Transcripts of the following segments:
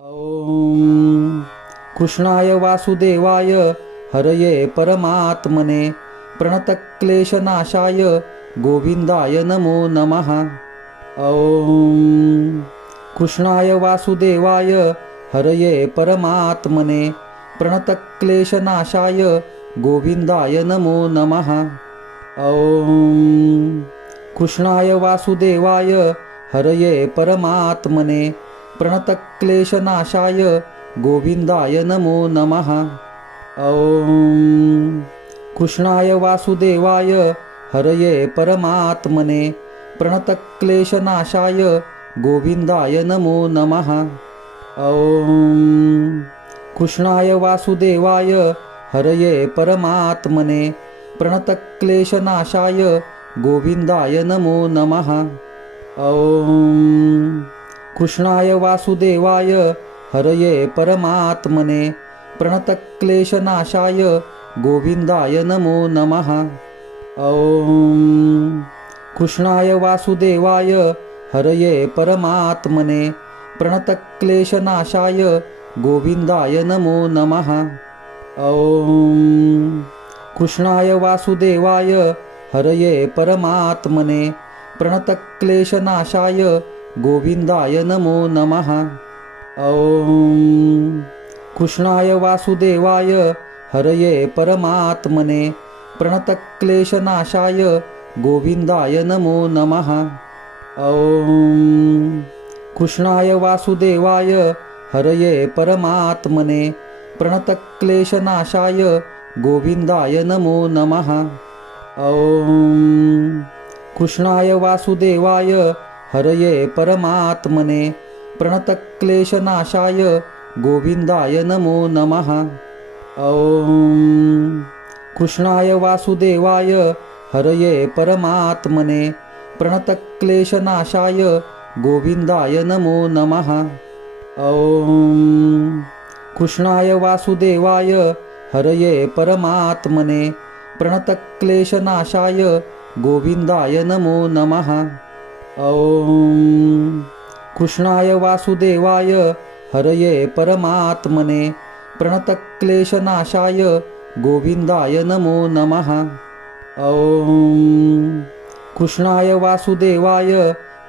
ॐ कृष्णाय वासुदेवाय हरये परमात्मने. प्रणतक्लेशनाशाय गोविंदाय नमो नमः. ओम. कृष्णाय वासुदेवाय हरये परमात्मने. प्रणतक्लेशनाशाय गोविन्दाय नमो नमः. ओम. कृष्णाय वासुदेवाय हरये परमात्मने. प्रणतक्लेशनाशाय गोविन्दाय नमो नमः। ॐ कृष्णाय वासुदेवाय हरये परमात्मने प्रणतक्लेशनाशाय गोविन्दाय नमो नमः। ॐ कृष्णाय वासुदेवाय हरये परमात्मने प्रणतक्लेशनाशाय गोविन्दाय नमो नमः। ॐ कृष्णाय वासुदेवाय हरये परमात्मने प्रणतक्लेशनाशाय गोविंदाय नमो नमः। ॐ कृष्णाय वासुदेवाय हरये परमात्मने प्रणतक्लेशनाशाय गोविंदाय नमो नमः। ॐ कृष्णाय वासुदेवाय हरये परमात्मने प्रणतक्लेशनाशाय गोविंदाय नमो नमः। ॐ कृष्णाय वासुदेवाय हरये परमात्मने प्रणतक्लेशनाशाय गोविंदाय नमो नमः। ॐ कृष्णाय वासुदेवाय हरये परमात्मने प्रणतक्लेशनाशाय गोविंदाय नमो नमः। ॐ कृष्णाय वासुदेवाय हरये परमात्मने प्रणतक्लेशनाशाय गोविंदाय नमो नमः। ॐ कृष्णाय वासुदेवाय हरये परमात्मने प्रणतक्लेशनाशाय गोविंदाय नमो नमः। ॐ कृष्णाय वासुदेवाय हरये परमात्मने प्रणतक्लेशनाशाय गोविंदाय नमो नमः। ॐ कृष्णाय वासुदेवाय हरये परमात्मने प्रणतक्लेशनाशाय गोविन्दाय नमो नमः। ॐ कृष्णाय वासुदेवाय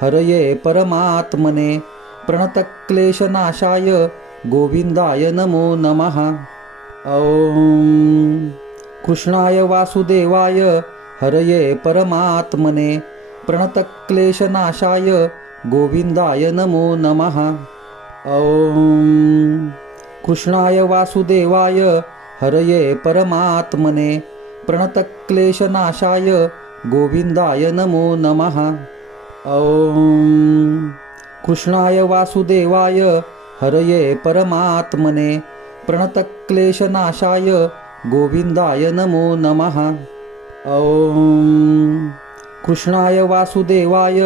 हरये परमात्मने प्रणतक्लेशनाशाय गोविन्दाय नमो नमः। ॐ कृष्णाय वासुदेवाय हरये परमात्मने प्रणतक्लेशनाशाय गोविन्दाय नमो नमः। ॐ कृष्णाय वासुदेवाय हरये परमात्मने प्रणतक्लेशनाशाय गोविन्दाय नमो नमः। ॐ कृष्णाय वासुदेवाय हरये परमात्मने प्रणतक्लेशनाशाय गोविन्दाय नमो नमः। ॐ कृष्णाय वासुदेवाय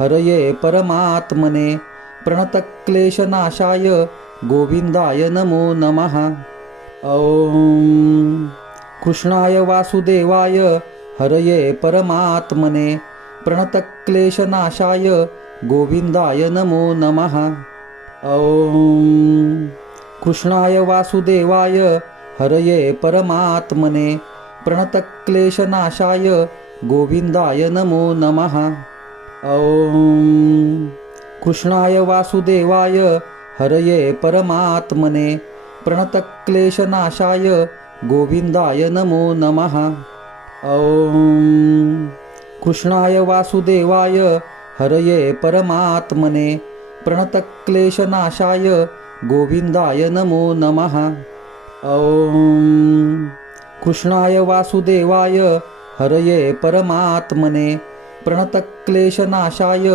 हरये परमात्मने प्रणतक्लेशनाशाय गोविंदाय नमो नमः। ॐ कृष्णाय वासुदेवाय हरये परमात्मने प्रणतक्लेशनाशाय गोविंदाय नमो नमः। ॐ कृष्णाय वासुदेवाय हरये परमात्मने प्रणतक्लेशनाशाय गोविंदाय नमो नमः। ॐ कृष्णाय वासुदेवाय हरये परमात्मने प्रणतक्लेशनाशाय गोविंदाय नमो नमः। ॐ कृष्णाय वासुदेवाय हरये परमात्मने प्रणतक्लेशनाशाय गोविंदाय नमो नमः। ॐ कृष्णाय वासुदेवाय हरये परमात्मने प्रणतक्लेशनाशाय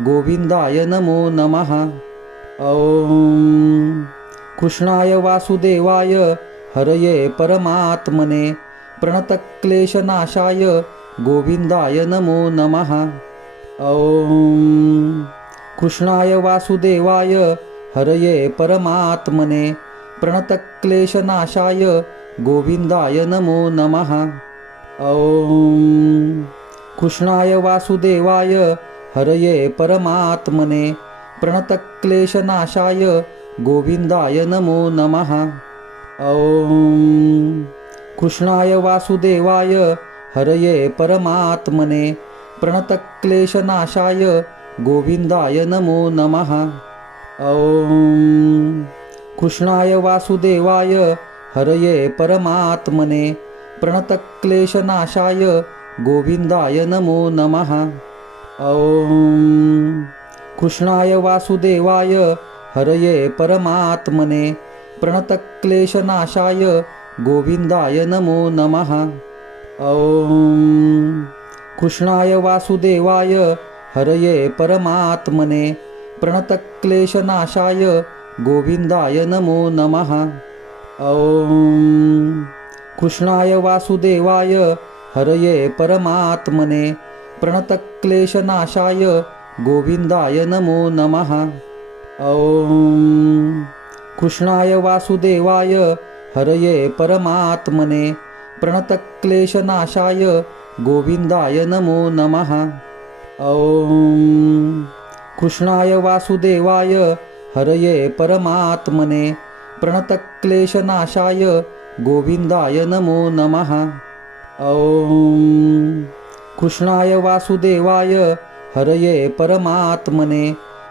गोविंदाय नमो नमः। ॐ कृष्णाय वासुदेवाय हरये परमात्मने प्रणतक्लेशनाशाय गोविंदाय नमो नमः। ॐ कृष्णाय वासुदेवाय हरये परमात्मने प्रणतक्लेशनाशाय गोविंदाय नमो नमः। ॐ कृष्णाय वासुदेवाय हरये परमात्मने प्रणतक्लेशनाशाय गोविंदाय नमो नमः। ॐ कृष्णाय वासुदेवाय हरये परमात्मने प्रणतक्लेशनाशाय गोविंदाय नमो नमः। ॐ कृष्णाय वासुदेवाय हरये परमात्मने प्रणतक्लेशनाशाय गोविंदाय नमो नमः। ॐ कृष्णाय वासुदेवाय हरये परमात्मने प्रणतक्लेशनाशाय गोविंदाय नमो नमः। ॐ कृष्णाय वासुदेवाय हरये परमात्मने प्रणतक्लेशनाशाय गोविंदाय नमो नमः। ॐ कृष्णाय वासुदेवाय हरये परमात्मने प्रणतक्लेशनाशाय गोविंदाय नमो नमः। ॐ कृष्णाय वासुदेवाय हरये परमात्मने प्रणतक्लेशनाशाय गोविंदाय नमो नमः। ॐ कृष्णाय वासुदेवाय हरये परमात्मने प्रणतक्लेशनाशाय गोविंदाय नमो नमः। ॐ कृष्णाय वासुदेवाय हरये परमात्मने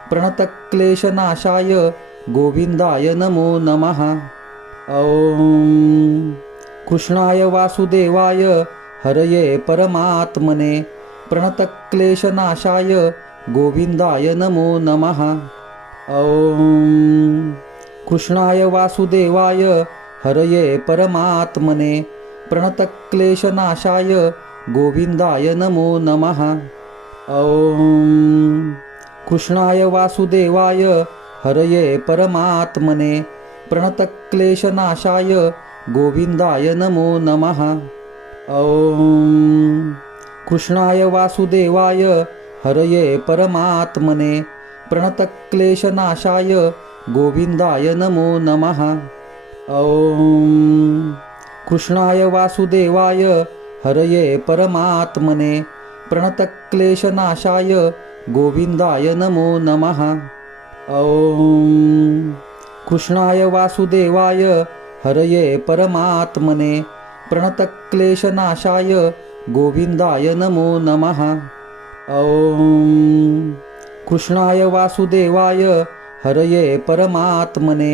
प्रणतक्लेशनाशाय गोविंदाय नमो नमः। ॐ कृष्णाय वासुदेवाय हरये परमात्मने प्रणतक्लेशनाशाय गोविंदाय नमो नमः। ॐ कृष्णाय वासुदेवाय हरये परमात्मने प्रणतक्लेशनाशाय गोविंदाय नमो नमः। ॐ कृष्णाय वासुदेवाय हरये परमात्मने प्रणतक्लेशनाशाय गोविंदाय नमो नमः। ॐ कृष्णाय वासुदेवाय हरये परमात्मने प्रणतक्लेशनाशाय गोविंदाय नमो नमः। ॐ कृष्णाय वासुदेवाय हरये परमात्मने प्रणतक्लेशनाशाय गोविंदाय नमो नमः। ॐ कृष्णाय वासुदेवाय हरये परमात्मने प्रणतक्लेशनाशाय गोविंदाय नमो नमः। ॐ कृष्णाय वासुदेवाय हरये परमात्मने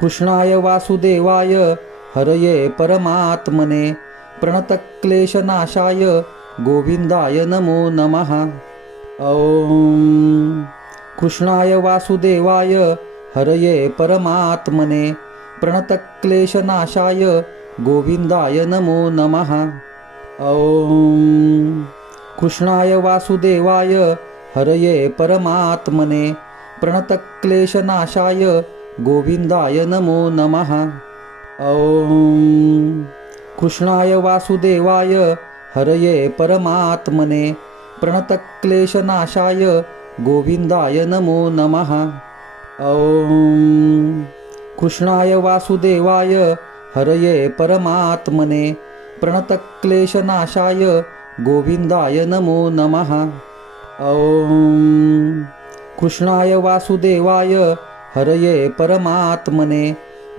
कृष्णाय वासुदेवाय हरये परमात्मने प्रणतक्लेशनाशाय गोविंदाय नमो नमः। ॐ कृष्णाय वासुदेवाय हरये परमात्मने प्रणतक्लेशनाशाय गोविंदाय नमो नमः। ॐ कृष्णाय वासुदेवाय हरये परमात्मने प्रणतक्लेशनाशाय गोविंदाय नमो नमः। ॐ कृष्णाय वासुदेवाय हरये परमात्मने प्रणतक्लेशनाशाय गोविंदाय नमो नमः। ॐ कृष्णाय वासुदेवाय हरये परमात्मने प्रणतक्लेशनाशाय गोविंदाय नमो नमः। ॐ कृष्णाय वासुदेवाय हरये परमात्मने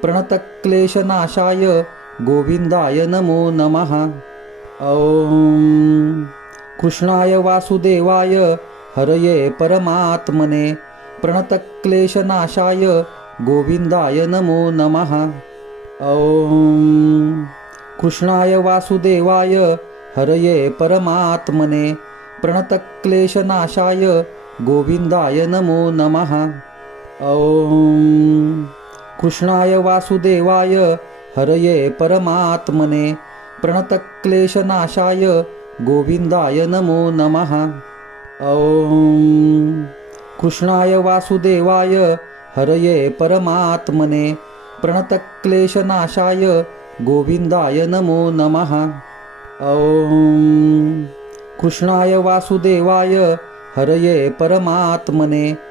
प्रणतक्लेशनाशाय गोविंदाय नमो नमः। ॐ कृष्णाय वासुदेवाय हरये परमात्मने प्रणतक्लेशनाशाय गोविंदाय नमो नमः। ॐ कृष्णाय वासुदेवाय हरये परमात्मने प्रणतक्लेशनाशाय गोविंदाय नमो नमः। ॐ कृष्णाय वासुदेवाय हरये परमात्मने। प्रणतक्लेशनाशाय गोविंदाय नमो नमः। ॐ कृष्णाय वासुदेवाय हरये परमात्मने। प्रणतक्लेशनाशाय गोविन्दाय नमो नमः। ॐ कृष्णाय वासुदेवाय हरये परमात्मने।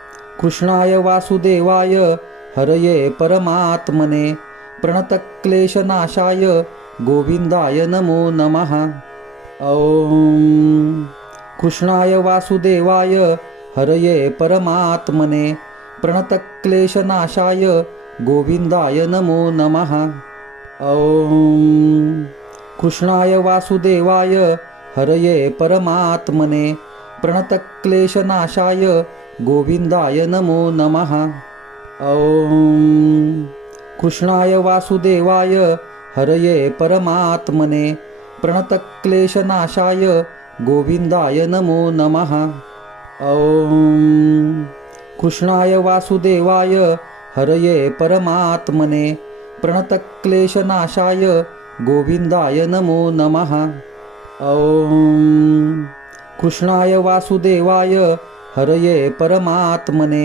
कृष्णाय वासुदेवाय हरये परमात्मने प्रणतक्लेशनाशाय गोविंदाय नमो नमः। ॐ कृष्णाय वासुदेवाय हरये परमात्मने प्रणतक्लेशनाशाय गोविंदाय नमो नमः। ॐ कृष्णाय वासुदेवाय हरये परमात्मने प्रणतक्लेशनाशाय गोविंदाय नमो नमः। ॐ कृष्णाय वासुदेवाय हरये परमात्मने प्रणतक्लेशनाशाय गोविंदाय नमो नमः। ॐ कृष्णाय वासुदेवाय हरये परमात्मने प्रणतक्लेशनाशाय गोविंदाय नमो नमः। ॐ कृष्णाय वासुदेवाय हरये परमात्मने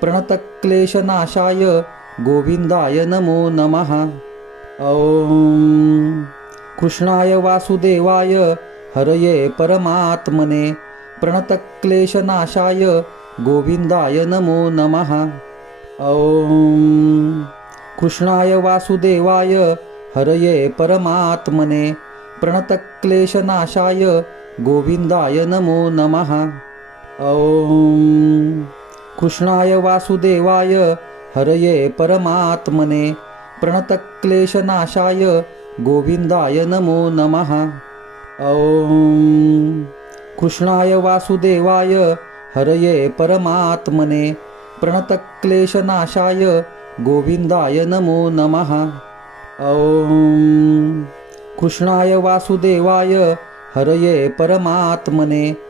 प्रणतक्लेशनाशाय गोविंदाय नमो नमः। ॐ कृष्णाय वासुदेवाय हरये परमात्मने प्रणतक्लेशनाशाय गोविंदाय नमो नमः। ॐ कृष्णाय वासुदेवाय हरये परमात्मने प्रणतक्लेशनाशाय गोविंदाय नमो नमः। ॐ कृष्णाय वासुदेवाय हरये परमात्मने। प्रणतक्लेशनाशाय गोविन्दाय नमो नमः। ॐ कृष्णाय वासुदेवाय हरये परमात्मने। प्रणतक्लेशनाशाय गोविन्दाय नमो नमः। ॐ कृष्णाय वासुदेवाय हरये परमात्मने।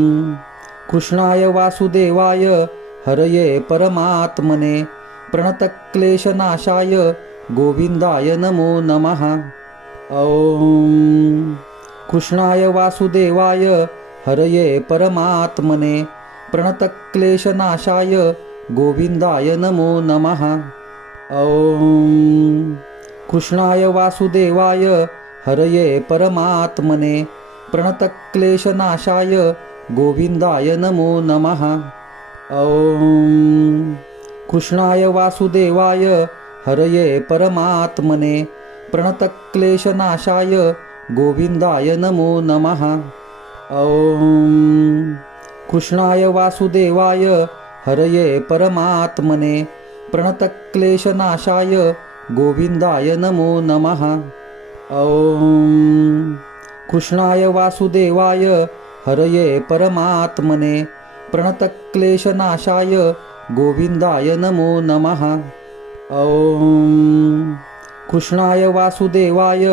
कृष्णाय वासुदेवाय हरये परमात्मने प्रणतक्लेशनाशाय गोविंदाय नमो नमः। ॐ कृष्णाय वासुदेवाय हरये परमात्मने प्रणतक्लेशनाशाय गोविंदाय नमो नमः। ॐ कृष्णाय वासुदेवाय हरये परमात्मने प्रणतक्लेशनाशाय गोविंदाय नमो नमः। ॐ कृष्णाय वासुदेवाय हरये परमात्मने प्रणतक्लेशनाशाय गोविंदाय नमो नमः। ॐ कृष्णाय वासुदेवाय हरये परमात्मने प्रणतक्लेशनाशाय गोविंदाय नमो नमः। ॐ कृष्णाय वासुदेवाय हरये परमात्मने प्रणतक्लेशनाशाय गोविंदाय नमो नमः। ॐ कृष्णाय वासुदेवाय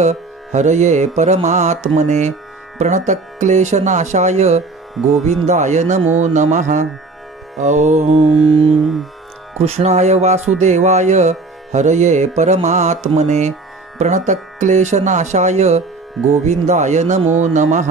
हरये परमात्मने प्रणतक्लेशनाशाय गोविंदाय नमो नमः। ॐ कृष्णाय वासुदेवाय हरये परमात्मने प्रणतक्लेशनाशाय गोविंदाय नमो नमः।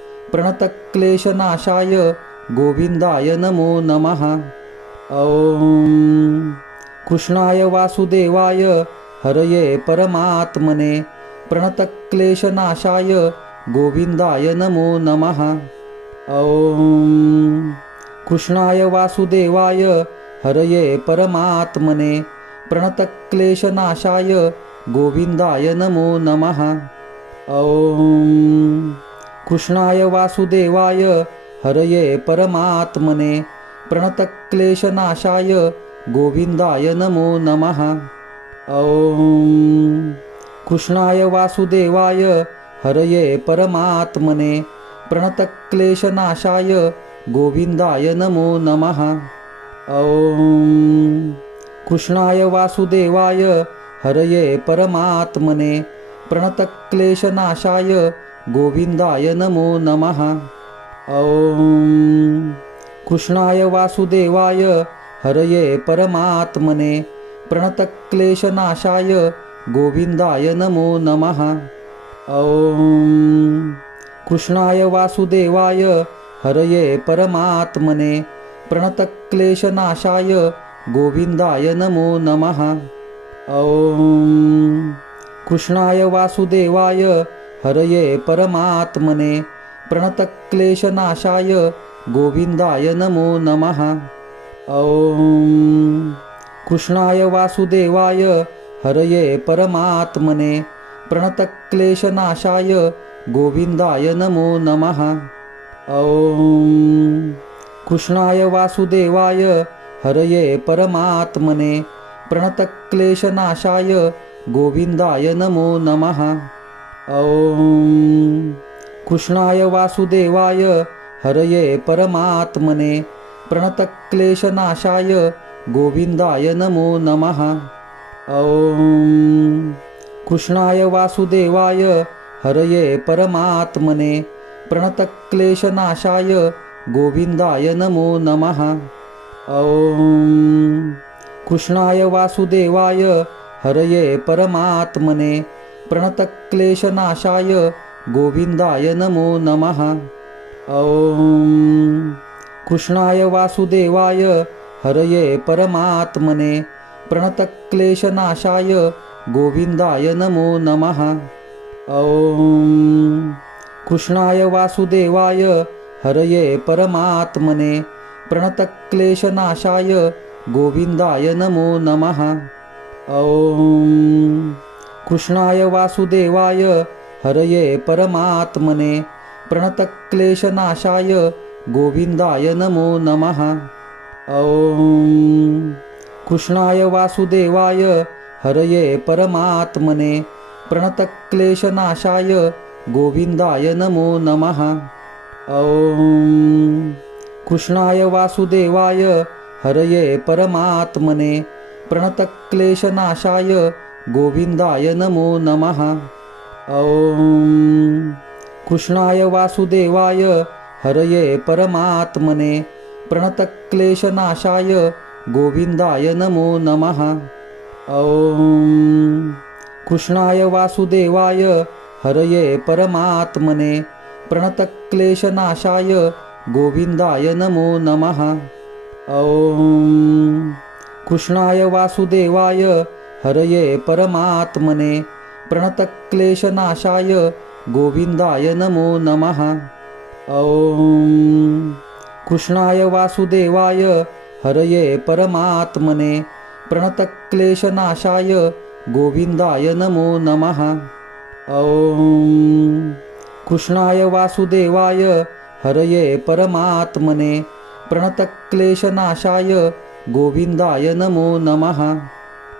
प्रणतक्लेशनाशाय गोविन्दाय नमो नमः। ॐ कृष्णाय वासुदेवाय हरये परमात्मने प्रणतक्लेशनाशाय गोविन्दाय नमो नमः। ॐ कृष्णाय वासुदेवाय हरये परमात्मने प्रणतक्लेशनाशाय गोविन्दाय नमो नमः। ॐ कृष्णाय वासुदेवाय हरये परमात्मने प्रणतक्लेशनाशाय गोविंदाय नमो नमः। ॐ कृष्णाय वासुदेवाय हरये परमात्मने प्रणतक्लेशनाशाय गोविंदाय नमो नमः। ॐ कृष्णाय वासुदेवाय हरये परमात्मने प्रणतक्लेशनाशाय गोविंदाय नमो नमः। ॐ कृष्णाय वासुदेवाय हरये परमात्मने। प्रणतक्लेशनाशाय गोविंदाय नमो नमः। ॐ कृष्णाय वासुदेवाय हरये परमात्मने। प्रणतक्लेशनाशाय गोविंदाय नमो नमः। ॐ कृष्णाय वासुदेवाय हरये परमात्मने प्रणतक्लेशनाशाय गोविंदाय नमो नमः। ॐ कृष्णाय वासुदेवाय हरये परमात्मने प्रणतक्लेशनाशाय गोविंदाय नमो नमः। ॐ कृष्णाय वासुदेवाय हरये परमात्मने प्रणतक्लेशनाशाय गोविंदाय नमो नमः। ॐ कृष्णाय वासुदेवाय हरये परमात्मने. प्रणतक्लेशनाशाय गोविन्दाय नमो नमः. ॐ कृष्णाय वासुदेवाय हरये परमात्मने. प्रणतक्लेशनाशाय गोविन्दाय नमो नमः. ॐ कृष्णाय वासुदेवाय हरये परमात्मने. प्रणतक्लेशनाशाय गोविन्दाय नमो नमः। ॐ कृष्णाय वासुदेवाय हरये परमात्मने प्रणतक्लेशनाशाय गोविन्दाय नमो नमः। ॐ कृष्णाय वासुदेवाय हरये परमात्मने प्रणतक्लेशनाशाय गोविन्दाय नमो नमः। ॐ कृष्णाय वासुदेवाय हरये परमात्मने प्रणतक्लेशनाशाय गोविंदाय नमो नमः। ॐ कृष्णाय वासुदेवाय हरये परमात्मने प्रणतक्लेशनाशाय गोविंदाय नमो नमः। ॐ कृष्णाय वासुदेवाय हरये परमात्मने प्रणतक्लेशनाशाय गोविंदाय नमो नमः। ॐ कृष्णाय वासुदेवाय हरये परमात्मने प्रणतक्लेशनाशाय गोविंदाय नमो नमः। ॐ कृष्णाय वासुदेवाय हरये परमात्मने प्रणतक्लेशनाशाय गोविंदाय नमो नमः। ॐ कृष्णाय वासुदेवाय हरये परमात्मने प्रणतक्लेशनाशाय गोविंदाय नमो नमः। ॐ कृष्णाय वासुदेवाय हरये परमात्मने प्रणतक्लेशनाशाय गोविंदाय नमो नमः। ॐ कृष्णाय वासुदेवाय हरये परमात्मने प्रणतक्लेशनाशाय गोविंदाय नमो नमः।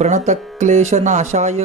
प्रणतक्लेशनाशाय